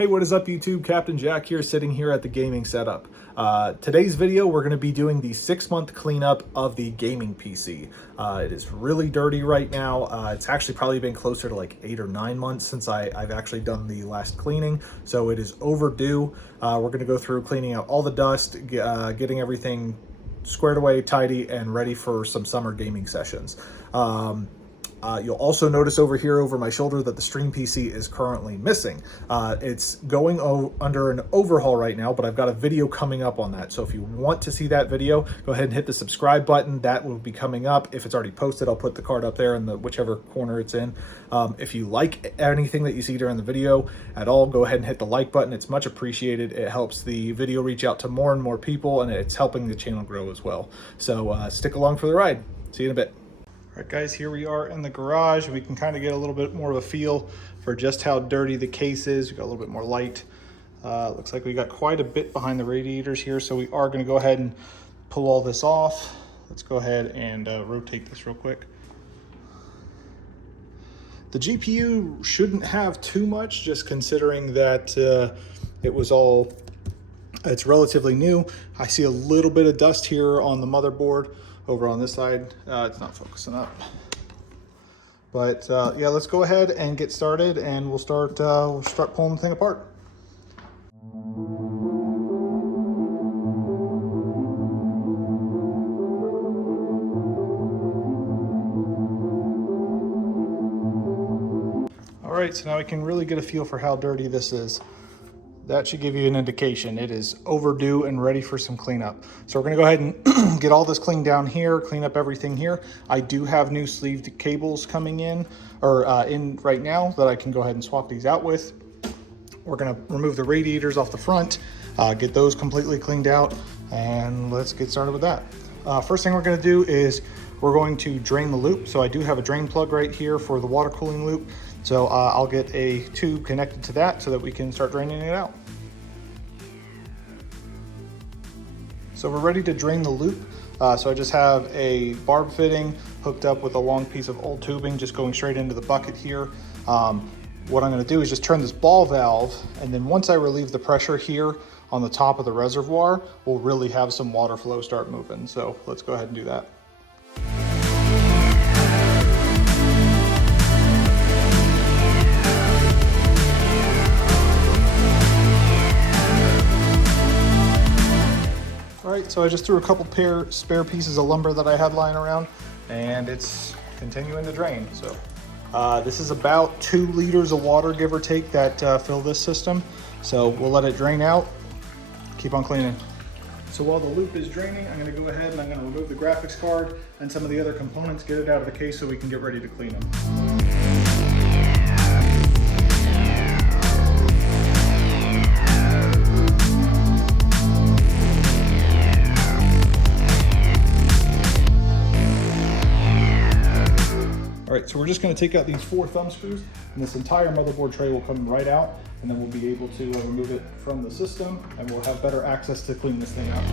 Hey, what is up YouTube? Captain Jack here, sitting here at the gaming setup. Today's video, we're going to be doing the 6-month cleanup of the gaming PC. It is really dirty right now. It's actually probably been closer to like 8 or 9 months since I've actually done the last cleaning, so it is overdue. We're going to go through cleaning out all the dust, getting everything squared away, tidy, and ready for some summer gaming sessions. You'll also notice over here over my shoulder that the stream PC is currently missing. It's going under an overhaul right now, but I've got a video coming up on that. So if you want to see that video, go ahead and hit the subscribe button. That will be coming up. If it's already posted, I'll put the card up there in the whichever corner it's in. If you like anything that you see during the video at all, go ahead and hit the like button. It's much appreciated. It helps the video reach out to more and more people, and it's helping the channel grow as well. So stick along for the ride. See you in a bit. All right, guys, here we are in the garage. We can kind of get a little bit more of a feel for just how dirty the case is. We got a little bit more light. Looks like we got quite a bit behind the radiators here, so we are going to go ahead and pull all this off. Let's go ahead and rotate this real quick. The GPU shouldn't have too much, just considering that it's relatively new. I see a little bit of dust here on the motherboard. Over on this side, it's not focusing up. But yeah, let's go ahead and get started, and we'll start pulling the thing apart. All right, so now we can really get a feel for how dirty this is. That should give you an indication. It is overdue and ready for some cleanup. So we're gonna go ahead and get all this cleaned down here, clean up everything here. I do have new sleeved cables coming in, or in right now, that I can go ahead and swap these out with. We're gonna remove the radiators off the front, get those completely cleaned out, and let's get started with that. First thing we're gonna do is we're going to drain the loop. So I do have a drain plug right here for the water cooling loop. So I'll get a tube connected to that so that we can start draining it out. So we're ready to drain the loop. So I just have a barb fitting hooked up with a long piece of old tubing just going straight into the bucket here. What I'm gonna do is just turn this ball valve, and then once I relieve the pressure here on the top of the reservoir, we'll really have some water flow start moving. So let's go ahead and do that. All right, so I just threw a couple spare pieces of lumber that I had lying around, and it's continuing to drain. So this is about 2 liters of water, give or take, that fill this system. So we'll let it drain out, keep on cleaning. So while the loop is draining, I'm gonna go ahead and I'm gonna remove the graphics card and some of the other components, get it out of the case so we can get ready to clean them. All right, so we're just gonna take out these 4 thumb screws, and this entire motherboard tray will come right out, and then we'll be able to remove it from the system, and we'll have better access to clean this thing out.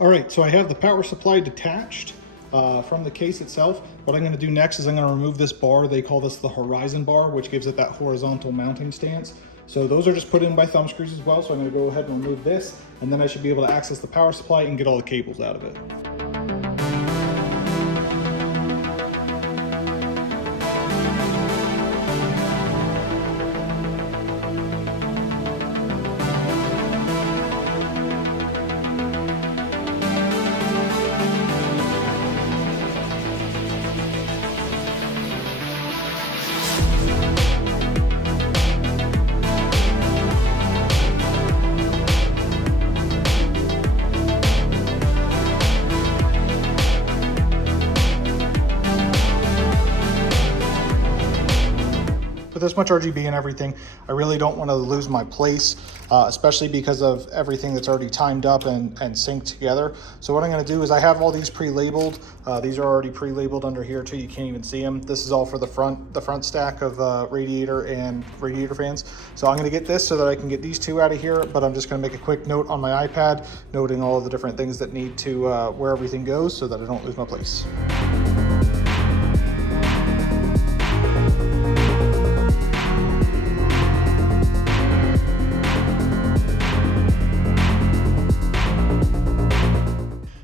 All right, so I have the power supply detached from the case itself. What I'm gonna do next is I'm gonna remove this bar. They call this the horizon bar, which gives it that horizontal mounting stance. So those are just put in by thumb screws as well. So I'm gonna go ahead and remove this, and then I should be able to access the power supply and get all the cables out of it. with this much RGB and everything, I really don't want to lose my place, especially because of everything that's already timed up and synced together. So what I'm going to do is I have all these pre-labeled. These are already pre-labeled under here too. You can't even see them. This is all for the front stack of radiator and radiator fans. So I'm going to get this so that I can get these two out of here, but I'm just going to make a quick note on my iPad, noting all of the different things that need to, where everything goes, so that I don't lose my place.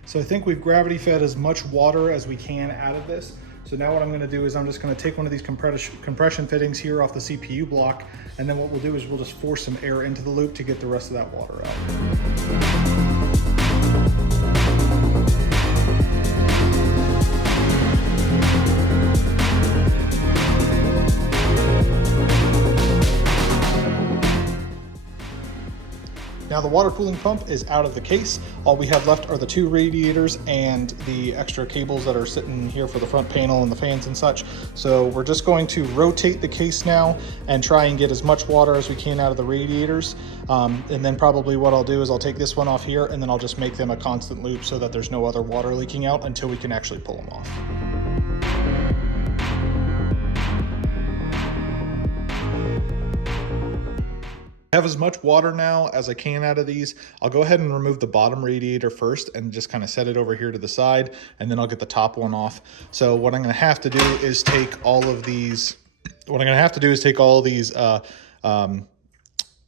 So I think we've gravity fed as much water as we can out of this. So now what I'm gonna do is I'm just gonna take one of these compression fittings here off the CPU block, and then what we'll do is we'll just force some air into the loop to get the rest of that water out. Now the water cooling pump is out of the case. All we have left are the two radiators and the extra cables that are sitting here for the front panel and the fans and such. So we're just going to rotate the case now and try and get as much water as we can out of the radiators. And then probably what I'll do is I'll take this one off here and then I'll just make them a constant loop so that there's no other water leaking out until we can actually pull them off. I have as much water now as I can out of these. I'll go ahead and remove the bottom radiator first and just kind of set it over here to the side, and then I'll get the top one off. So what I'm going to have to do is take all of these,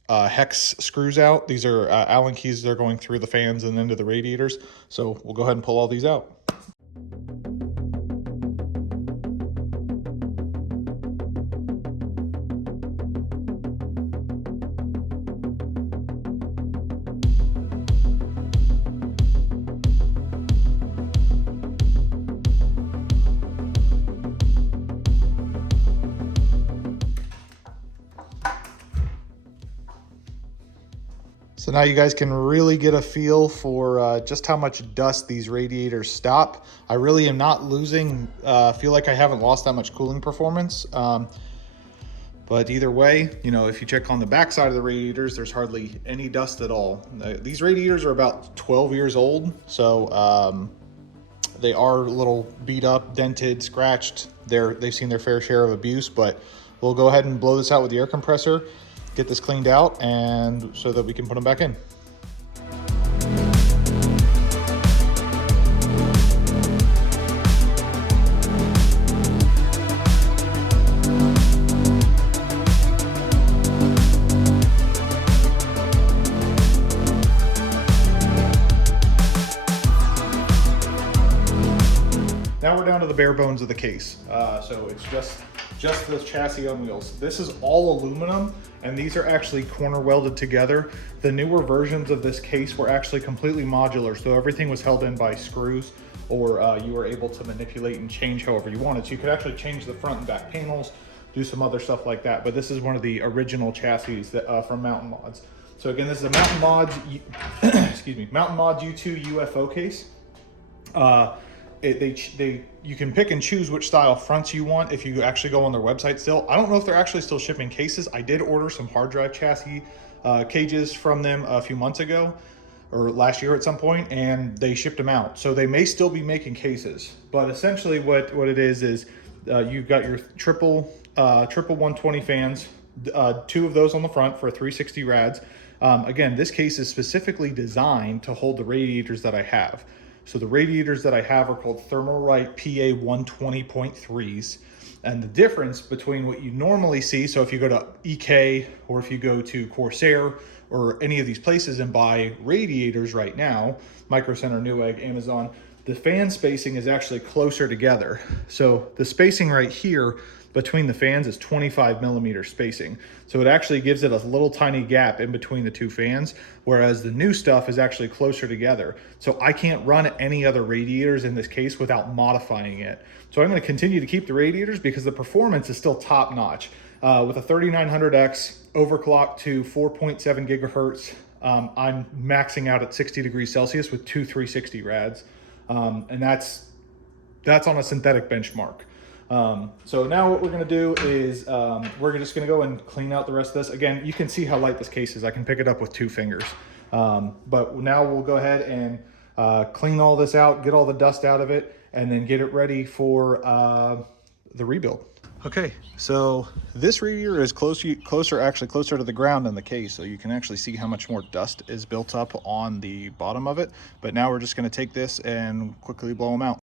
hex screws out. These are Allen keys. They're going through the fans and into the radiators. So we'll go ahead and pull all these out. So now you guys can really get a feel for just how much dust these radiators stop. I really am not losing, feel like I haven't lost that much cooling performance. But either way, you know, if you check on the back side of the radiators, there's hardly any dust at all. These radiators are about 12 years old, so they are a little beat up, dented, scratched. They've seen their fair share of abuse, but we'll go ahead and blow this out with the air compressor, get this cleaned out, and so that we can put them back in. Now we're down to the bare bones of the case. So it's just the chassis on wheels. This is all aluminum, and these are actually corner welded together. The newer versions of this case were actually completely modular, so everything was held in by screws, or you were able to manipulate and change however you wanted. So you could actually change the front and back panels, do some other stuff like that. But this is one of the original chassis that, from Mountain Mods. So again, this is a Mountain Mods, excuse me, Mountain Mods U2 UFO case. You can pick and choose which style fronts you want if you actually go on their website still. I don't know if they're actually still shipping cases. I did order some hard drive chassis cages from them a few months ago, or last year at some point, and they shipped them out. So they may still be making cases, but essentially what it is you've got your triple 120 fans, two of those on the front for 360 rads. Again, this case is specifically designed to hold the radiators that I have. So the radiators that I have are called Thermalright PA 120.3s. And the difference between what you normally see, so if you go to EK or if you go to Corsair or any of these places and buy radiators right now, Micro Center, Newegg, Amazon, the fan spacing is actually closer together. So the spacing right here between the fans is 25 millimeter spacing. So it actually gives it a little tiny gap in between the two fans, whereas the new stuff is actually closer together. So I can't run any other radiators in this case without modifying it. So I'm going to continue to keep the radiators because the performance is still top notch. With a 3900X overclocked to 4.7 gigahertz, I'm maxing out at 60 degrees Celsius with two 360 rads. And that's on a synthetic benchmark. So now what we're gonna do is we're just gonna go and clean out the rest of this. Again, you can see how light this case is. I can pick it up with 2 fingers. But now we'll go ahead and clean all this out, get all the dust out of it, and then get it ready for the rebuild. Okay, so this radiator is closer to the ground than the case, so you can actually see how much more dust is built up on the bottom of it. But now we're just going to take this and quickly blow them out.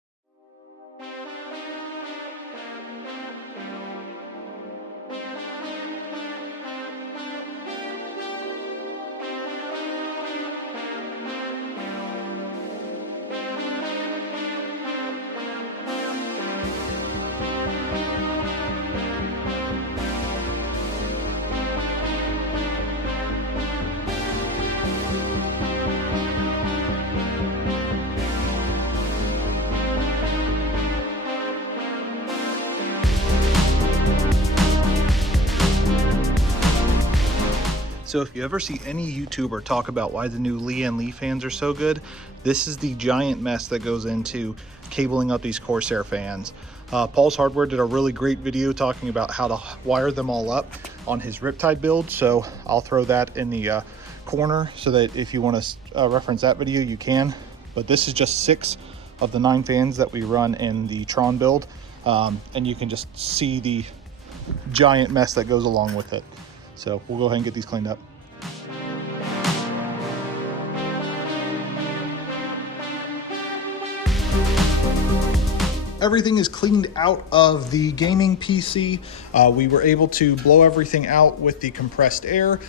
So if you ever see any YouTuber talk about why the new Lee and Lee fans are so good, this is the giant mess that goes into cabling up these Corsair fans. Paul's Hardware did a really great video talking about how to wire them all up on his Riptide build, so I'll throw that in the corner so that if you want to reference that video, you can. But this is just 6 of the 9 fans that we run in the Tron build, and you can just see the giant mess that goes along with it. So we'll go ahead and get these cleaned up. Everything is cleaned out of the gaming PC. We were able to blow everything out with the compressed air.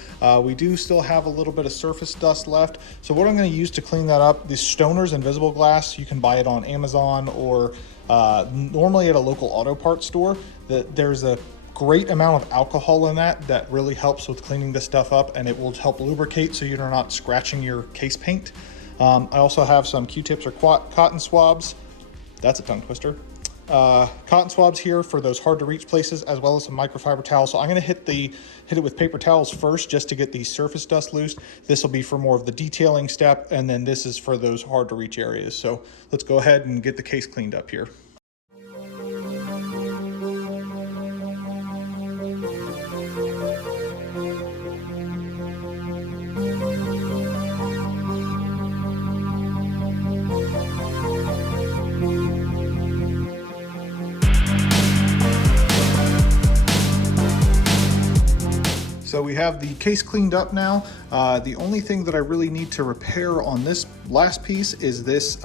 We do still have a little bit of surface dust left. So what I'm going to use to clean that up, this Stoner's Invisible Glass, you can buy it on Amazon or normally at a local auto parts store. There's a great amount of alcohol in that really helps with cleaning this stuff up, and it will help lubricate so you're not scratching your case paint. I also have some Q-tips or cotton swabs. That's a tongue twister. Cotton swabs here for those hard to reach places, as well as some microfiber towels. So I'm gonna hit it with paper towels first just to get the surface dust loose. This will be for more of the detailing step, and then this is for those hard to reach areas. So let's go ahead and get the case cleaned up here. So we have the case cleaned up now. The only thing that I really need to repair on this last piece is this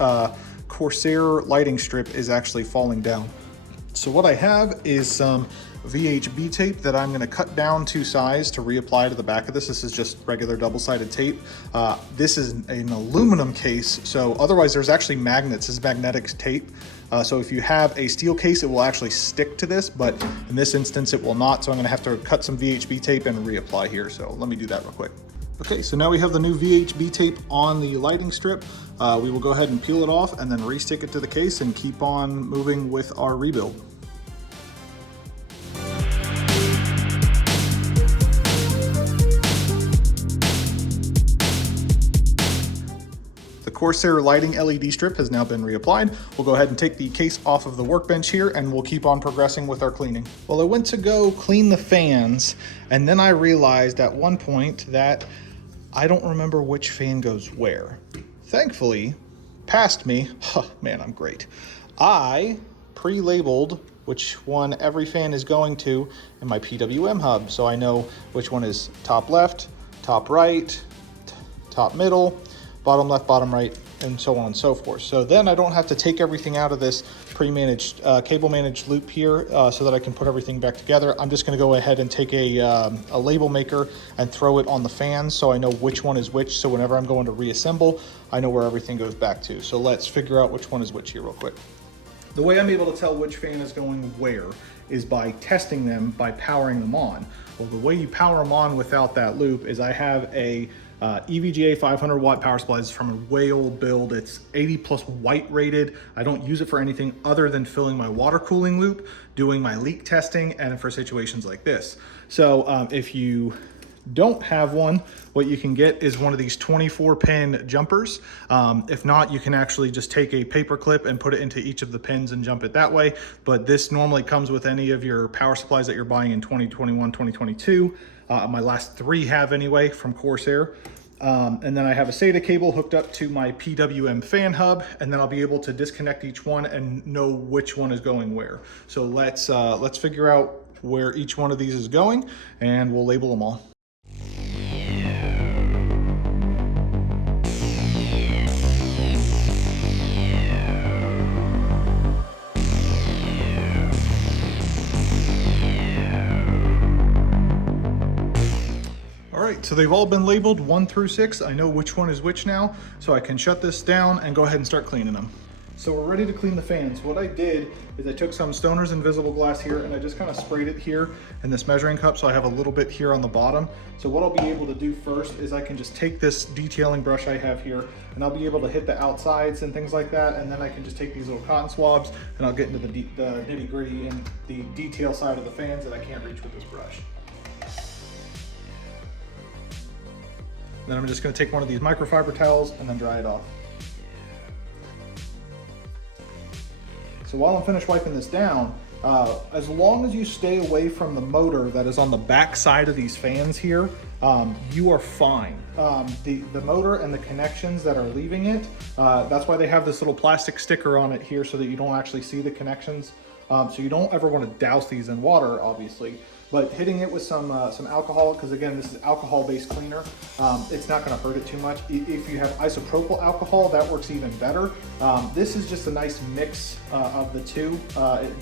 Corsair lighting strip is actually falling down. So what I have is some VHB tape that I'm gonna cut down to size to reapply to the back of this. This is just regular double-sided tape. This is an aluminum case, so otherwise there's actually magnets. This is magnetic tape. So if you have a steel case, it will actually stick to this, but in this instance, it will not. So I'm gonna have to cut some VHB tape and reapply here. So let me do that real quick. Okay, so now we have the new VHB tape on the lighting strip. We will go ahead and peel it off and then re-stick it to the case and keep on moving with our rebuild. Corsair lighting LED strip has now been reapplied. We'll go ahead and take the case off of the workbench here, and we'll keep on progressing with our cleaning. Well, I went to go clean the fans, and then I realized at one point that I don't remember which fan goes where. Thankfully, past me, man, I'm great. I pre-labeled which one every fan is going to in my PWM hub, so I know which one is top left, top right, top middle, bottom left, bottom right, and so on and so forth. So then I don't have to take everything out of this pre-managed, cable managed loop here so that I can put everything back together. I'm just gonna go ahead and take a label maker and throw it on the fans so I know which one is which. So whenever I'm going to reassemble, I know where everything goes back to. So let's figure out which one is which here real quick. The way I'm able to tell which fan is going where is by testing them, by powering them on. Well, the way you power them on without that loop is I have a EVGA 500 watt power supply. Is from a way old build. It's 80 plus white rated. I don't use it for anything other than filling my water cooling loop, doing my leak testing, and for situations like this. So if you don't have one, what you can get is one of these 24-pin jumpers. If not, you can actually just take a paper clip and put it into each of the pins and jump it that way. But this normally comes with any of your power supplies that you're buying in 2021, 2022. My last 3 have anyway from Corsair. And then I have a SATA cable hooked up to my PWM fan hub, and then I'll be able to disconnect each one and know which one is going where. So let's figure out where each one of these is going, and we'll label them all. So they've all been labeled 1 through 6. I know which one is which now, so I can shut this down and go ahead and start cleaning them. So we're ready to clean the fans. What I did is I took some Stoner's Invisible Glass here and I just kind of sprayed it here in this measuring cup, so I have a little bit here on the bottom. So what I'll be able to do first is I can just take this detailing brush I have here and I'll be able to hit the outsides and things like that, and then I can just take these little cotton swabs and I'll get into the nitty gritty and the detail side of the fans that I can't reach with this brush. Then I'm just going to take one of these microfiber towels and then dry it off. So while I'm finished wiping this down, as long as you stay away from the motor that is on the back side of these fans here, you are fine. The motor and the connections that are leaving it, that's why they have this little plastic sticker on it here so that you don't actually see the connections. So you don't ever want to douse these in water, obviously. But hitting it with some alcohol, because again, this is alcohol-based cleaner, it's not going to hurt it too much. If you have isopropyl alcohol, that works even better. This is just a nice mix of the two.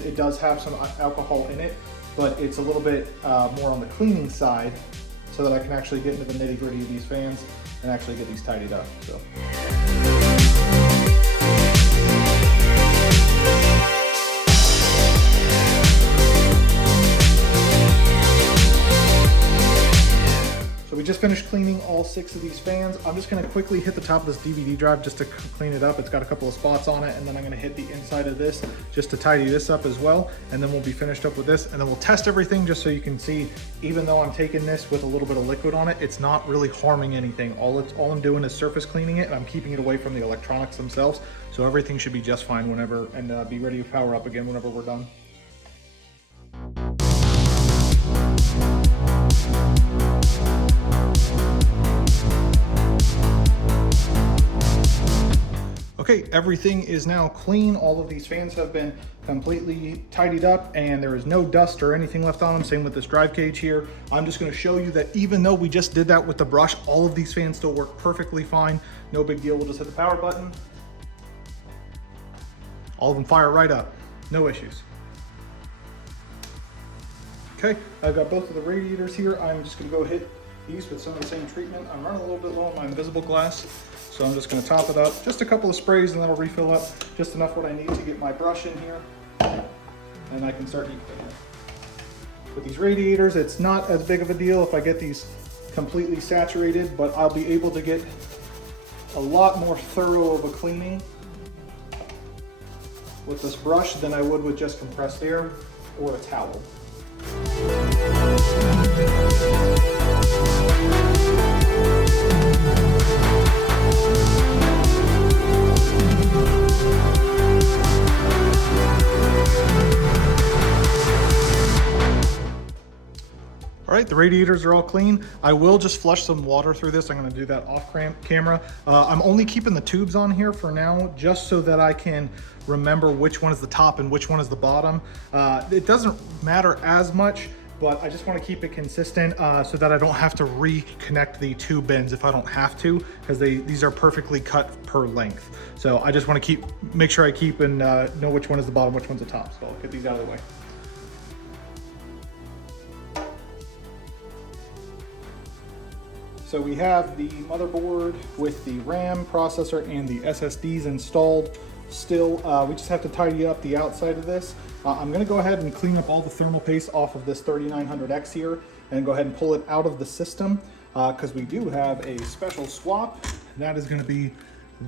It does have some alcohol in it, but it's a little bit more on the cleaning side, so that I can actually get into the nitty-gritty of these fans and actually get these tidied up. So. So we just finished cleaning all 6 of these fans. I'm just gonna quickly hit the top of this DVD drive just to clean it up. It's got a couple of spots on it, and then I'm gonna hit the inside of this just to tidy this up as well. And then we'll be finished up with this, and then we'll test everything just so you can see, even though I'm taking this with a little bit of liquid on it, it's not really harming anything. All I'm doing is surface cleaning it, and I'm keeping it away from the electronics themselves. So everything should be just fine whenever, and be ready to power up again whenever we're done. Okay, everything is now clean. All of these fans have been completely tidied up and there is no dust or anything left on them. Same with this drive cage here. I'm just gonna show you that even though we just did that with the brush, all of these fans still work perfectly fine. No big deal, we'll just hit the power button. All of them fire right up, no issues. Okay, I've got both of the radiators here. I'm just gonna go hit these with some of the same treatment. I'm running a little bit low on my invisible glass, so I'm just gonna top it up. Just a couple of sprays and then I'll refill up just enough what I need to get my brush in here, and I can start deep cleaning. With these radiators, it's not as big of a deal if I get these completely saturated, but I'll be able to get a lot more thorough of a cleaning with this brush than I would with just compressed air or a towel. All right, the radiators are all clean. I will just flush some water through this. I'm gonna do that off camera. I'm only keeping the tubes on here for now, just so that I can remember which one is the top and which one is the bottom. It doesn't matter as much, but I just wanna keep it consistent so that I don't have to reconnect the two bins if I don't have to, because these are perfectly cut per length. So I just wanna make sure I keep and know which one is the bottom, which one's the top. So I'll get these out of the way. So we have the motherboard with the RAM, processor, and the SSDs installed still. We just have to tidy up the outside of this. I'm gonna go ahead and clean up all the thermal paste off of this 3900X here and go ahead and pull it out of the system because we do have a special swap. That is gonna be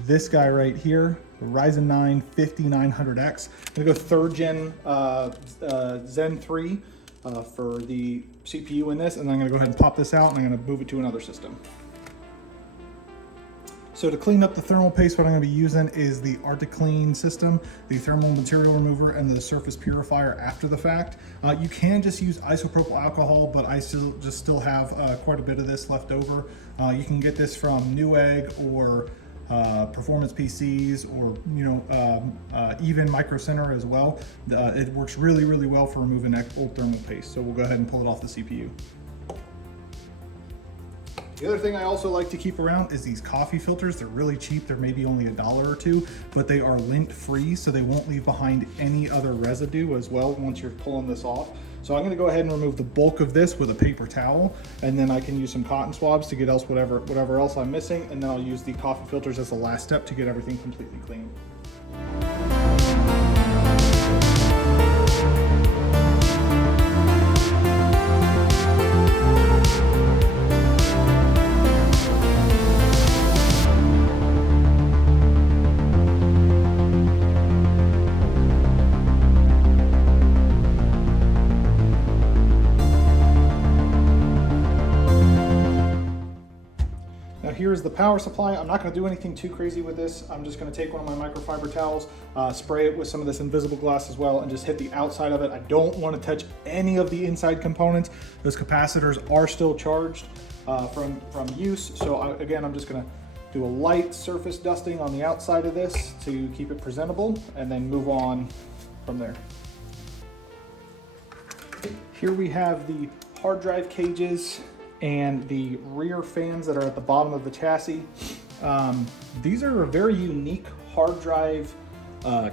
this guy right here, Ryzen 9 5900X. I'm gonna go 3rd gen Zen 3 for the CPU in this, and then I'm gonna go ahead and pop this out and I'm gonna move it to another system. So to clean up the thermal paste, what I'm gonna be using is the ArcticClean system, the thermal material remover, and the surface purifier after the fact. You can just use isopropyl alcohol, but I still have quite a bit of this left over. You can get this from Newegg or Performance PCs, or even Micro Center as well. It works really, really well for removing old thermal paste. So we'll go ahead and pull it off the CPU. The other thing I also like to keep around is these coffee filters. They're really cheap. They're maybe only $1 or $2, but they are lint free, so they won't leave behind any other residue as well once you're pulling this off. So I'm gonna go ahead and remove the bulk of this with a paper towel, and then I can use some cotton swabs to get whatever else I'm missing, and then I'll use the coffee filters as the last step to get everything completely clean. Here's the power supply. I'm not going to do anything too crazy with this. I'm just going to take one of my microfiber towels, spray it with some of this invisible glass as well, and just hit the outside of it. I don't want to touch any of the inside components. Those capacitors are still charged from use. So again, I'm just going to do a light surface dusting on the outside of this to keep it presentable, and then move on from there. Here we have the hard drive cages and the rear fans that are at the bottom of the chassis. These are a very unique hard drive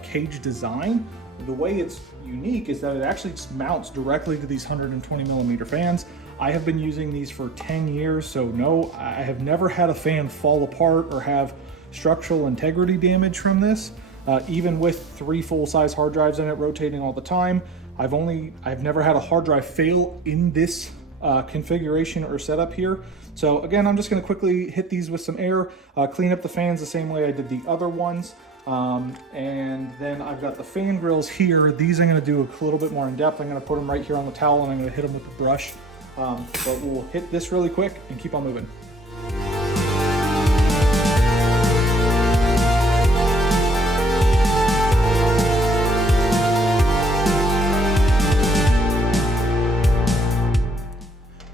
cage design. The way it's unique is that it actually just mounts directly to these 120mm fans. I have been using these for 10 years, so no, I have never had a fan fall apart or have structural integrity damage from this. Even with 3 full-size hard drives in it rotating all the time, I've never had a hard drive fail in this configuration or setup here. So again, I'm just going to quickly hit these with some air, clean up the fans the same way I did the other ones. And then I've got the fan grills here. These I'm going to do a little bit more in depth. I'm going to put them right here on the towel, and I'm going to hit them with the brush. But we'll hit this really quick and keep on moving.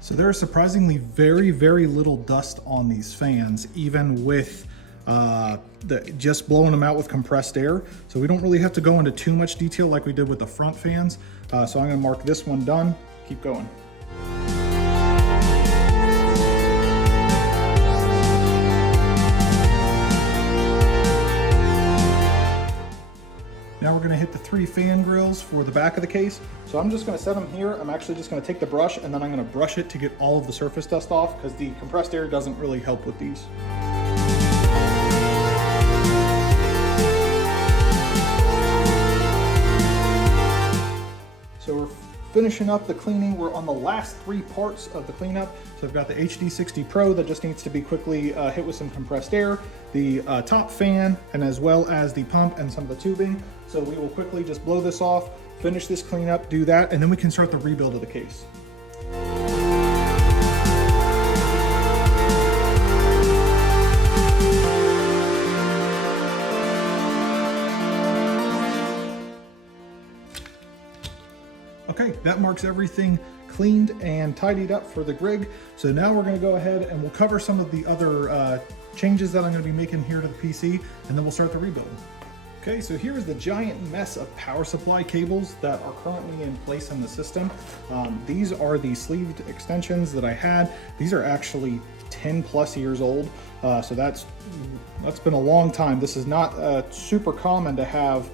So there is surprisingly very, very little dust on these fans, even with just blowing them out with compressed air. So we don't really have to go into too much detail like we did with the front fans. So I'm gonna mark this one done, keep going. Now we're going to hit the 3 fan grills for the back of the case. So I'm just going to set them here. I'm actually just going to take the brush, and then I'm going to brush it to get all of the surface dust off, because the compressed air doesn't really help with these. So we're finishing up the cleaning. We're on the last 3 parts of the cleanup. So I've got the HD60 Pro that just needs to be quickly hit with some compressed air, the top fan, and as well as the pump and some of the tubing. So we will quickly just blow this off, finish this cleanup, do that, and then we can start the rebuild of the case. Okay, that marks everything cleaned and tidied up for the rig. So now we're going to go ahead and we'll cover some of the other changes that I'm going to be making here to the PC, and then we'll start the rebuild. Okay, so here is the giant mess of power supply cables that are currently in place in the system. These are the sleeved extensions that I had. These are actually 10 plus years old. So that's been a long time. This is not super common to have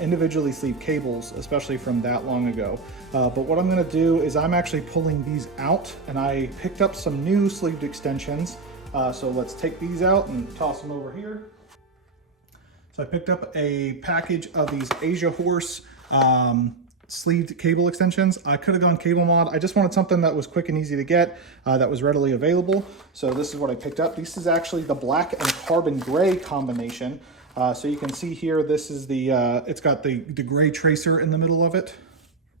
individually sleeved cables, especially from that long ago. But what I'm gonna do is I'm actually pulling these out, and I picked up some new sleeved extensions. So let's take these out and toss them over here. So I picked up a package of these Asia Horse sleeved cable extensions. I could have gone Cable Mod. I just wanted something that was quick and easy to get, that was readily available. So this is what I picked up. This is actually the black and carbon gray combination. So you can see here, this is the, it's got the gray tracer in the middle of it,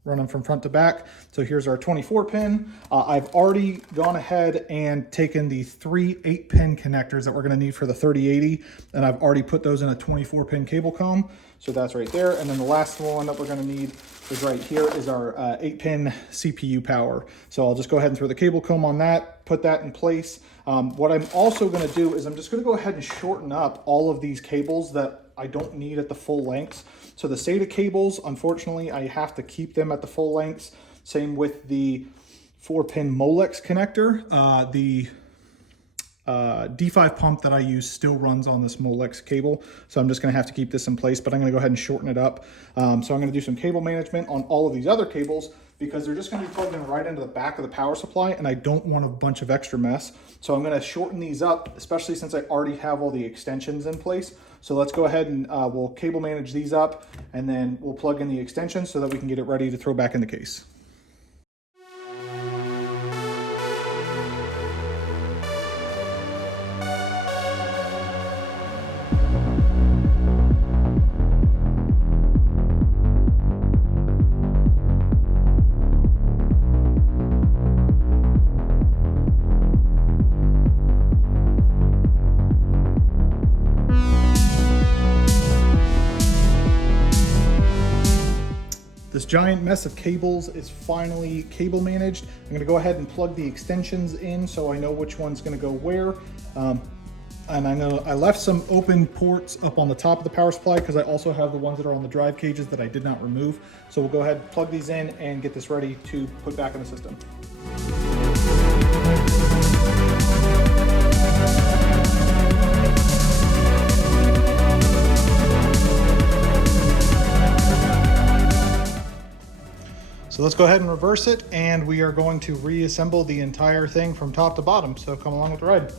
running from front to back. So here's our 24 pin. I've already gone ahead and taken the 3 8-pin connectors that we're going to need for the 3080, and I've already put those in a 24 pin cable comb. So that's right there. And then the last one that we're going to need is right here is our 8-pin CPU power. So I'll just go ahead and throw the cable comb on that, put that in place. What I'm also going to do is I'm just going to go ahead and shorten up all of these cables that I don't need at the full lengths. So the SATA cables, unfortunately, I have to keep them at the full lengths. Same with the 4-pin Molex connector. The D5 pump that I use still runs on this Molex cable, so I'm just going to have to keep this in place, but I'm going to go ahead and shorten it up. So I'm going to do some cable management on all of these other cables because they're just going to be plugged in right into the back of the power supply, and I don't want a bunch of extra mess. So I'm going to shorten these up, especially since I already have all the extensions in place. So let's go ahead and we'll cable manage these up, and then we'll plug in the extensions so that we can get it ready to throw back in the case. This giant mess of cables is finally cable managed. I'm going to go ahead and plug the extensions in so I know which one's going to go where. And I know I left some open ports up on the top of the power supply because I also have the ones that are on the drive cages that I did not remove. So we'll go ahead and plug these in and get this ready to put back in the system. So let's go ahead and reverse it, and we are going to reassemble the entire thing from top to bottom. So come along with the ride.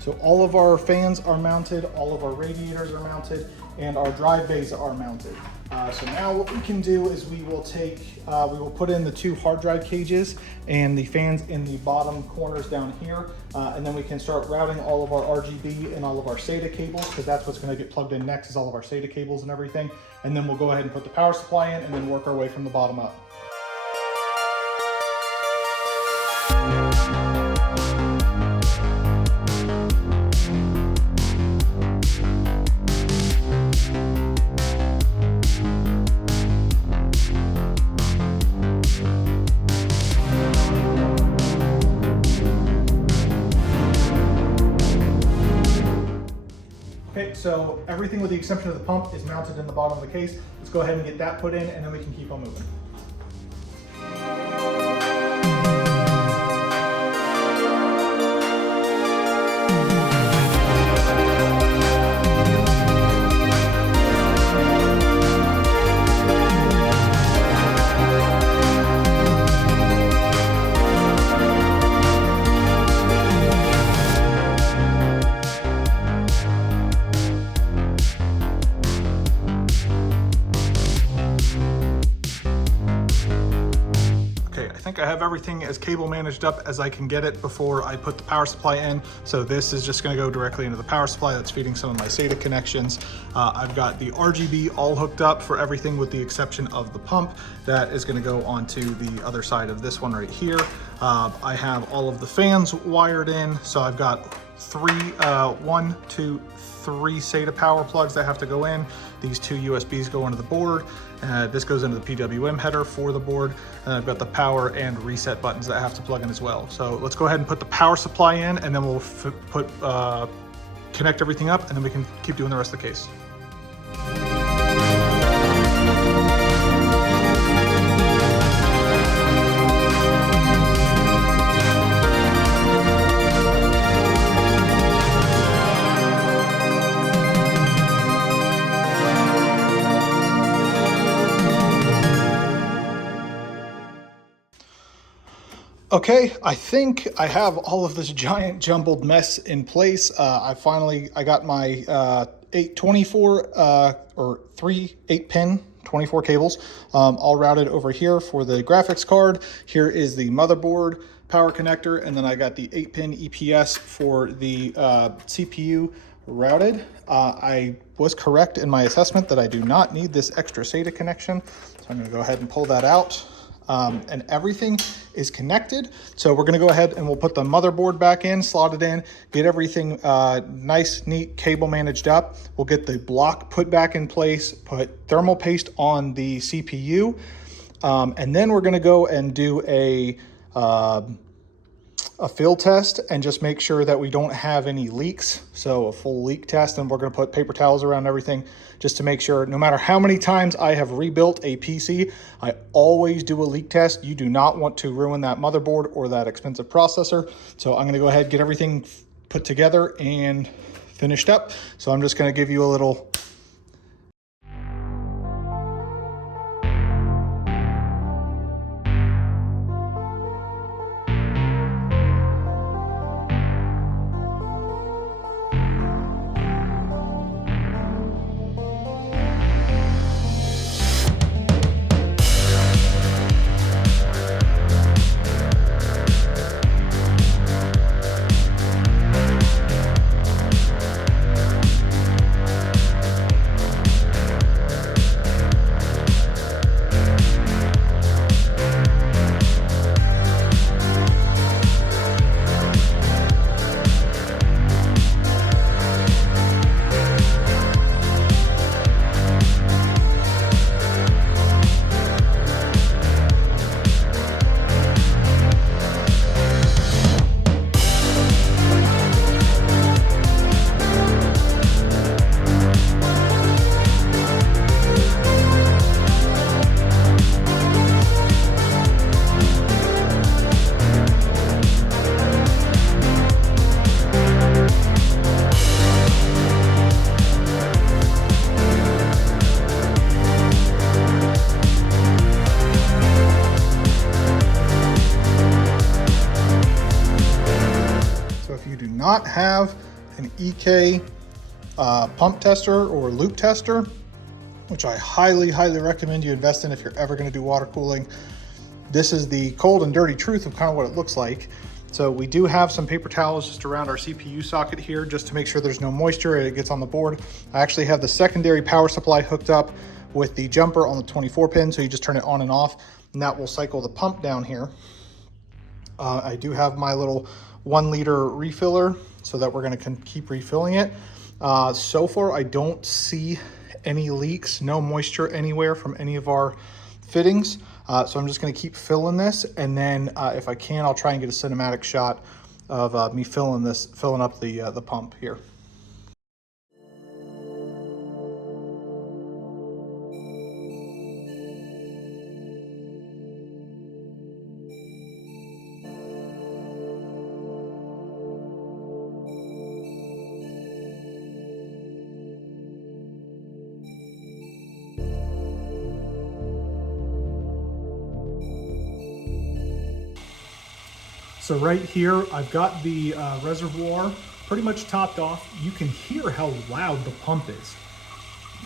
So all of our fans are mounted, all of our radiators are mounted, and our drive bays are mounted. So now what we can do is we will put in the 2 hard drive cages and the fans in the bottom corners down here, and then we can start routing all of our RGB and all of our SATA cables, because that's what's going to get plugged in next is all of our SATA cables and everything. And then we'll go ahead and put the power supply in and then work our way from the bottom up. Okay, so everything with the exception of the pump is mounted in the bottom of the case. Let's go ahead and get that put in, and then we can keep on moving. I think I have everything as cable managed up as I can get it before I put the power supply in. So this is just going to go directly into the power supply that's feeding some of my SATA connections. I've got the RGB all hooked up for everything with the exception of the pump. That is going to go onto the other side of this one right here. I have all of the fans wired in. So I've got 1, 2, 3 SATA power plugs that have to go in. These 2 USBs go into the board. This goes into the PWM header for the board. And I've got the power and reset buttons that have to plug in as well. So let's go ahead and put the power supply in, and then we'll put connect everything up, and then we can keep doing the rest of the case. Okay, I think I have all of this giant jumbled mess in place. I got my 8-pin 24 cables all routed over here for the graphics card. Here is the motherboard power connector, and then I got the 8-pin EPS for the CPU routed. I was correct in my assessment that I do not need this extra SATA connection, so I'm going to go ahead and pull that out. And everything is connected. So we're gonna go ahead and we'll put the motherboard back in, slot it in, get everything nice, neat, cable managed up. We'll get the block put back in place, put thermal paste on the CPU. And then we're gonna go and do a field test and just make sure that we don't have any leaks. So a full leak test, and we're gonna put paper towels around everything just to make sure no matter how many times I have rebuilt a PC, I always do a leak test. You do not want to ruin that motherboard or that expensive processor. So I'm gonna go ahead, get everything put together and finished up. So I'm just gonna give you a little not have an EK pump tester or loop tester, which I highly recommend you invest in if you're ever going to do water cooling. This is the cold and dirty truth of kind of what it looks like. So we do have some paper towels just around our CPU socket here just to make sure there's no moisture and it gets on the board. I actually have the secondary power supply hooked up with the jumper on the 24 pin, so you just turn it on and off, and that will cycle the pump down here. I do have my little 1 liter refiller so that we're going to keep refilling it. So far I don't see any leaks, no moisture anywhere from any of our fittings. So I'm just going to keep filling this, and then if I can, I'll try and get a cinematic shot of me filling up the pump here. So right here, I've got the reservoir pretty much topped off. You can hear how loud the pump is.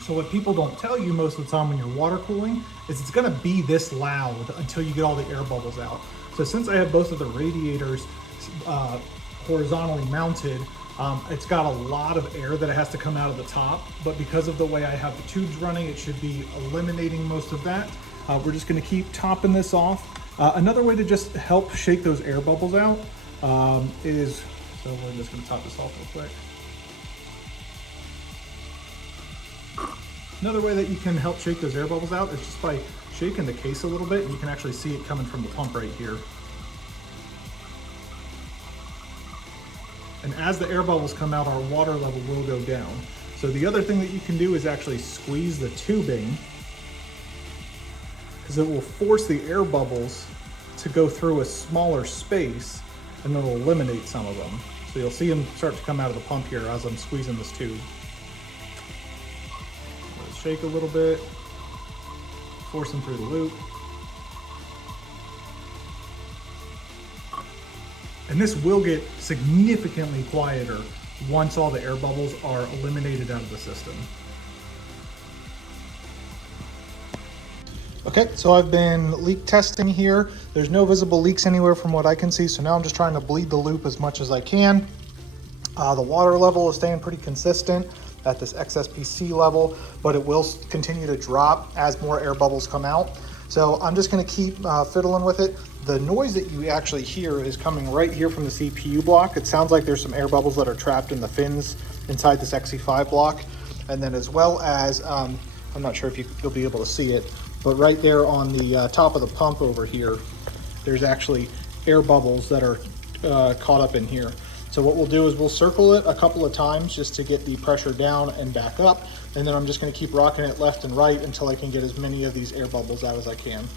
So what people don't tell you most of the time when you're water cooling is it's gonna be this loud until you get all the air bubbles out. So since I have both of the radiators horizontally mounted, it's got a lot of air that it has to come out of the top, but because of the way I have the tubes running, it should be eliminating most of that. We're just gonna keep topping this off. Another way to just help shake those air bubbles out is, so we're just gonna top this off real quick. Another way that you can help shake those air bubbles out is just by shaking the case a little bit, and you can actually see it coming from the pump right here. And as the air bubbles come out, our water level will go down. So the other thing that you can do is actually squeeze the tubing, because it will force the air bubbles to go through a smaller space, and it'll eliminate some of them. So you'll see them start to come out of the pump here as I'm squeezing this tube. We'll shake a little bit, force them through the loop. And this will get significantly quieter once all the air bubbles are eliminated out of the system. Okay, so I've been leak testing here. There's no visible leaks anywhere from what I can see, so now I'm just trying to bleed the loop as much as I can. The water level is staying pretty consistent at this XSPC level, but it will continue to drop as more air bubbles come out. So I'm just gonna keep fiddling with it. The noise that you actually hear is coming right here from the CPU block. It sounds like there's some air bubbles that are trapped in the fins inside this XE5 block. And then as well as, I'm not sure if you'll be able to see it, but right there on the top of the pump over here, there's actually air bubbles that are caught up in here. So what we'll do is we'll circle it a couple of times just to get the pressure down and back up. And then I'm just gonna keep rocking it left and right until I can get as many of these air bubbles out as I can.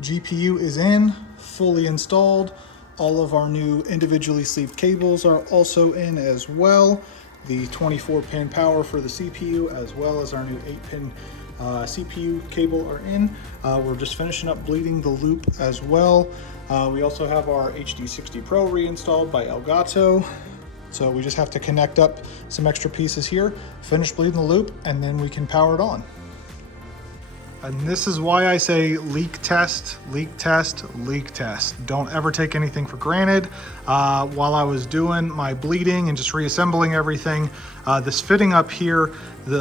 GPU is in, fully installed. All of our new individually sleeved cables are also in as well. The 24-pin power for the CPU, as well as our new 8-pin CPU cable are in. We're just finishing up bleeding the loop as well. We also have our HD60 Pro reinstalled by Elgato. So we just have to connect up some extra pieces here, finish bleeding the loop, and then we can power it on. And this is why I say leak test, leak test, leak test. Don't ever take anything for granted. While I was doing my bleeding and just reassembling everything, this fitting up here,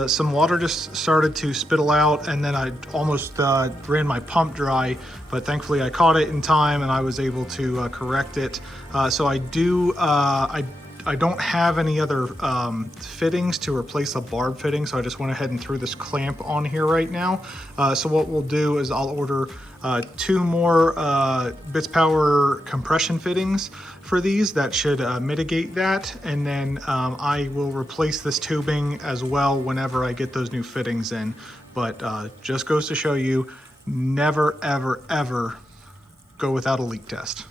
some water just started to spittle out, and then I almost ran my pump dry, but thankfully I caught it in time and I was able to correct it. So I don't have any other fittings to replace a barb fitting, so I just went ahead and threw this clamp on here right now. So what we'll do is I'll order 2 more bits power compression fittings for these that should mitigate that, and then I will replace this tubing as well whenever I get those new fittings in. But just goes to show you, never, ever, ever go without a leak test.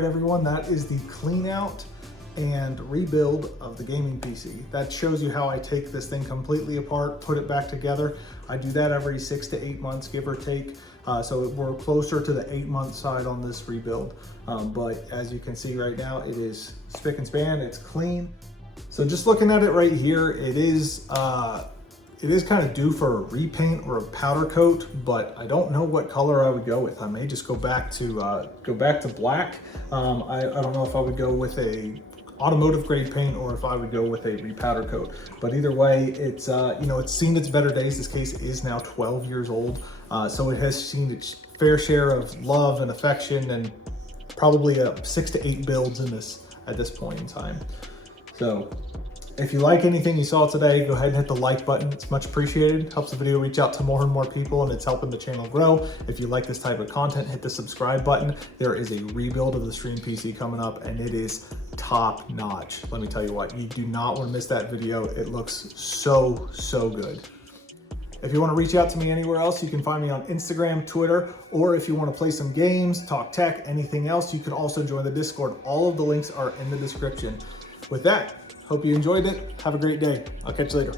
right, everyone, that is the clean out and rebuild of the gaming PC. That shows you how I take this thing completely apart, put it back together. I do that every 6 to 8 months, give or take. So we're closer to the 8-month side on this rebuild. But as you can see right now, it is spick and span, it's clean. So just looking at it right here, it is kind of due for a repaint or a powder coat, but I don't know what color I would go with. I may just go back to black. I don't know if I would go with a automotive grade paint or if I would go with a repowder coat. But either way, it's it's seen its better days. This case is now 12 years old, so it has seen its fair share of love and affection, and probably 6 to 8 builds in this at this point in time. So if you like anything you saw today, go ahead and hit the like button. It's much appreciated. Helps the video reach out to more and more people, and it's helping the channel grow. If you like this type of content, hit the subscribe button. There is a rebuild of the stream PC coming up, and it is top notch. Let me tell you what, you do not want to miss that video. It looks so good. If you want to reach out to me anywhere else, you can find me on Instagram, Twitter, or if you want to play some games, talk tech, anything else, you can also join the Discord. All of the links are in the description. With that, hope you enjoyed it. Have a great day. I'll catch you later.